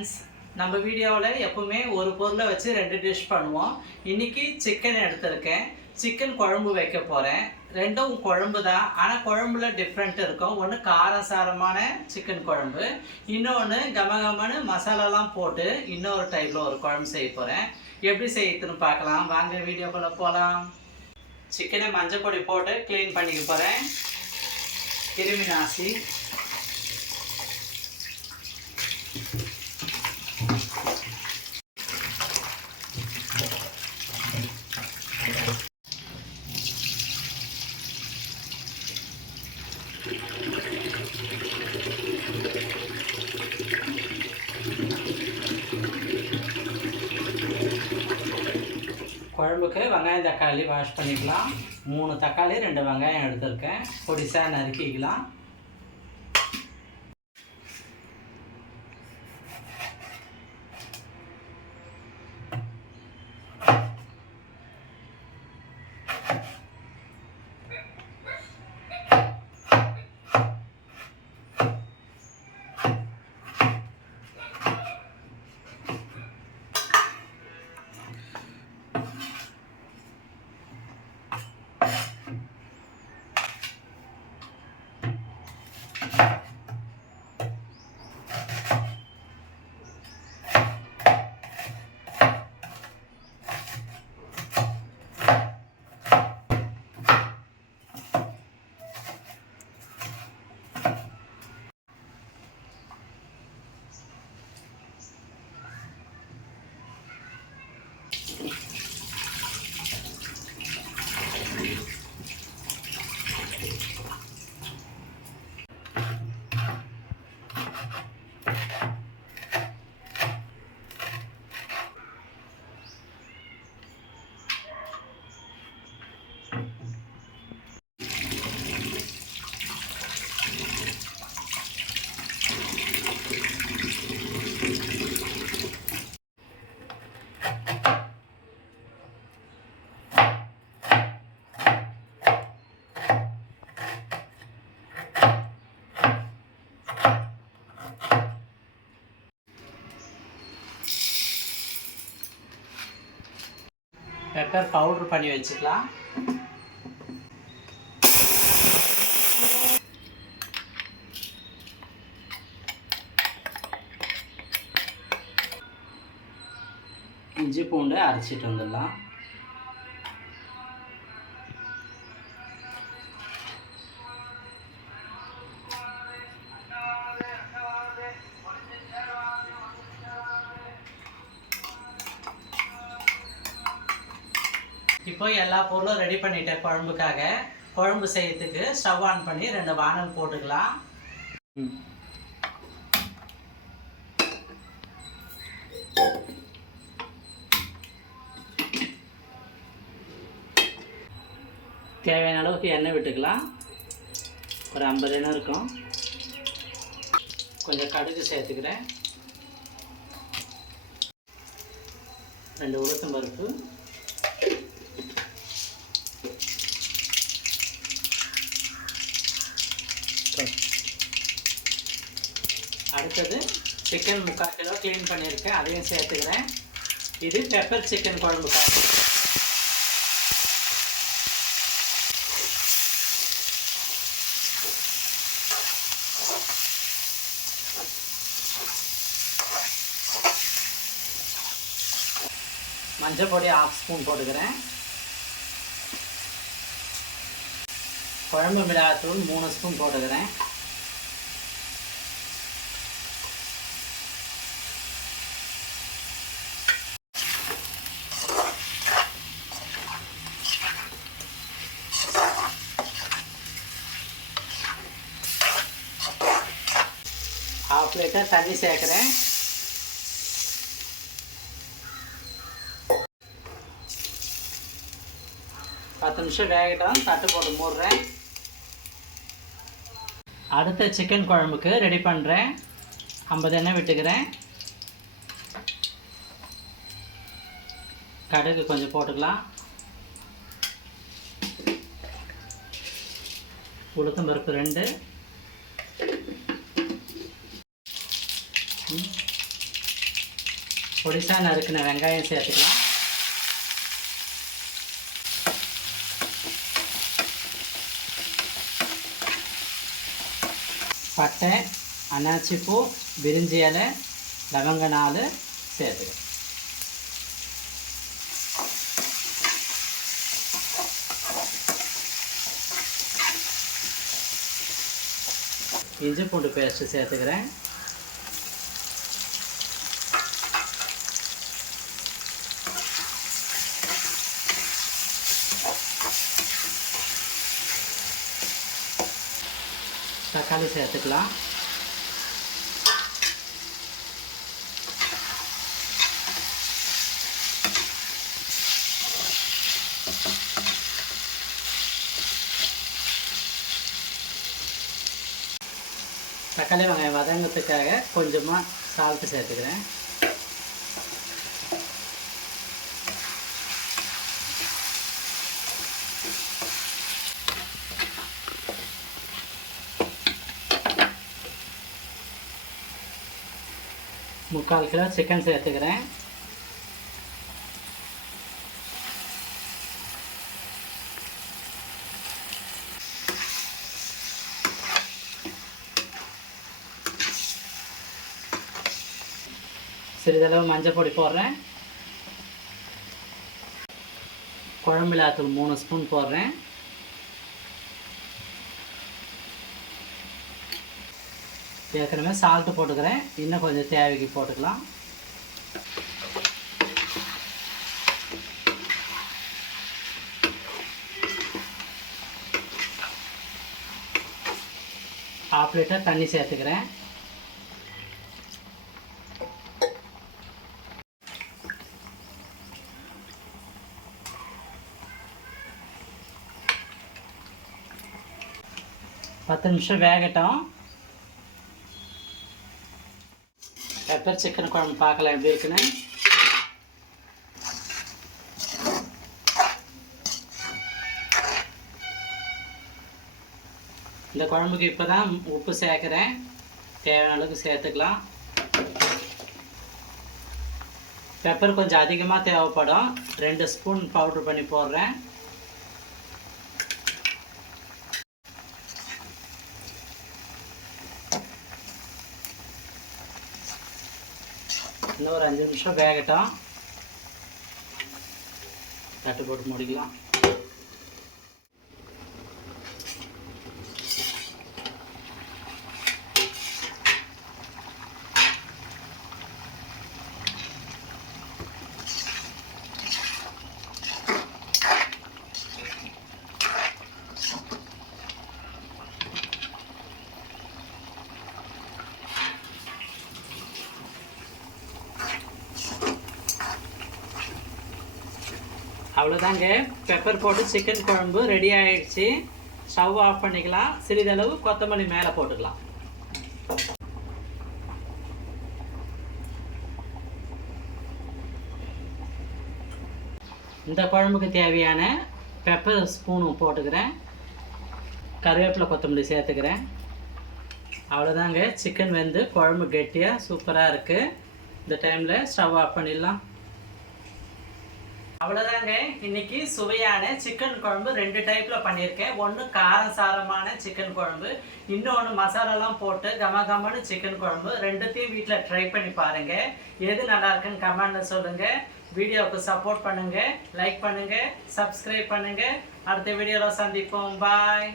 Friends, நம்ம வீடியோவில் எப்பவுமே ஒரு பொருளை வச்சு 2 டிஷ் பண்ணுவோம். இன்றைக்கி சிக்கன் எடுத்திருக்கேன். சிக்கன் குழம்பு வைக்க போகிறேன். ரெண்டும் குழம்பு தான், ஆனால் குழம்புல டிஃப்ரெண்ட் இருக்கும். ஒன்று காரசாரமான சிக்கன் குழம்பு, இன்னொன்று கமகமன்னு மசாலாலாம் போட்டு இன்னொரு டைப்பில் ஒரு குழம்பு செய்ய போகிறேன். எப்படி செய்யறதுன்னு பார்க்கலாம் வாங்க, வீடியோக்குள்ளே போகலாம். சிக்கனை மஞ்சள் பொடி போட்டு க்ளீன் பண்ணிக்க போகிறேன். கிருமி நாசி, குழம்புக்கு வெங்காயம் தக்காளி வாஷ் பண்ணிக்கலாம். 3 தக்காளி 2 வெங்காயம் எடுத்துருக்கேன். பொடிசாக நறுக்கிக்கலாம். பெப்பர் பவுடர் பண்ணி வச்சுக்கலாம். இஞ்சி பூண்டு அரைச்சிட்டு வந்துடலாம். இப்போ எல்லா பொருளும் ரெடி பண்ணிட்டேன் குழம்புக்காக. குழம்பு செய்யறதுக்கு ஸ்டவ் ஆன் பண்ணி 2 வானல் போட்டுக்கலாம். தேவையான அளவுக்கு எண்ணெய் விட்டுக்கலாம். ஒரு 50 எண்ணெய் இருக்கும். கொஞ்சம் கடுகு சேர்த்துக்கிறேன். 2 உளுத்தம் பருப்பு, அடுத்தது சிக்கன் 3/4 கிலோ க்ளீன் பண்ணியிருக்கேன், அதையும் சேர்த்துக்கிறேன். இது பெப்பர் சிக்கன் குழம்புக்காக. மஞ்சள் பொடி 1/2 ஸ்பூன் போட்டுக்கிறேன். குழம்பு மிளகாத்தூள் 3 ஸ்பூன் போட்டுக்கிறேன். ½ லிட்டர் தண்ணி சேர்க்குறேன். பத்து நிமிஷம் வேகட்டும். தட்டு போட்டு மூடுறேன். அடுத்த சிக்கன் குழம்புக்கு ரெடி பண்ணுறேன். 50 எண்ணெய் விட்டுக்கிறேன். கடுகு கொஞ்சம் போட்டுக்கலாம். உளுத்தம் பருப்பு 2, 1 பொடிசாக நறுக்கின வெங்காயம் சேர்த்துக்கலாம். பட்டை, அன்னாச்சி பூ, பிரிஞ்சி இலை, லவங்க 4 சேர்த்துக்கலாம். இஞ்சி பூண்டு பேஸ்ட்டு சேர்த்துக்கிறேன். தக்காளி சேர்த்துக்கலாம். தக்காளி வெங்காயம் வதங்கிறதுக்காக கொஞ்சமாக சால்ட்டு சேர்த்துக்கிறேன். முக்கால் கிலோ சிக்கன் சேர்த்துக்கிறேன். சிறிதளவு மஞ்சள் பொடி போடுறேன். குழம்பு மிளகாத்தூள் 3 ஸ்பூன் போடுறேன். ஏற்கனவே சால்ட்டு போட்டுக்கிறேன், இன்னும் கொஞ்சம் தேவைக்கு போட்டுக்கலாம். ½ லிட்டர் தண்ணி சேர்த்துக்கிறேன். பத்து நிமிஷம் வேகட்டும். பெப்பர் சிக்கன் குழம்பு பார்க்கலாம் எப்படி இருக்குன்னு. இந்த குழம்புக்கு இப்போ தான் உப்பு சேர்க்குறேன், தேவையான அளவுக்கு சேர்த்துக்கலாம். பெப்பர் கொஞ்சம் அதிகமாக தேவைப்படும், 2 ஸ்பூன் பவுட்ரு பண்ணி போடுறேன். இன்னும் ஒரு 5 நிமிஷம் வேகட்டும். தட்டு போட்டு முடிக்கலாம். அவ்வளோதாங்க, பெப்பர் போட்டு சிக்கன் குழம்பு ரெடி ஆகிடுச்சு. ஸ்டவ் ஆஃப் பண்ணிக்கலாம். சிறிதளவு கொத்தமல்லி மேலே போட்டுக்கலாம். இந்த குழம்புக்கு தேவையான பெப்பர் ஸ்பூனும் போட்டுக்கிறேன். கருவேப்பிலை கொத்தமல்லி சேர்த்துக்கிறேன். அவ்வளோதாங்க, சிக்கன் வெந்து குழம்பு கெட்டியாக சூப்பராக இருக்குது. இந்த டைமில் ஸ்டவ் ஆஃப் பண்ணிடலாம். அவ்வளோதாங்க, இன்னைக்கு சுவையான சிக்கன் குழம்பு 2 டைப்பில் பண்ணியிருக்கேன். ஒன்று காரசாரமான சிக்கன் குழம்பு, இன்னொன்று மசாலாலாம் போட்டு கமகமன்னு சிக்கன் குழம்பு. 2த்தையும் வீட்டில் ட்ரை பண்ணி பாருங்கள். எது நல்லா இருக்குன்னு கமெண்ட்டில் சொல்லுங்கள். வீடியோவுக்கு சப்போர்ட் பண்ணுங்கள், லைக் பண்ணுங்கள், சப்ஸ்கிரைப் பண்ணுங்கள். அடுத்த வீடியோவில் சந்திப்போம். பாய்.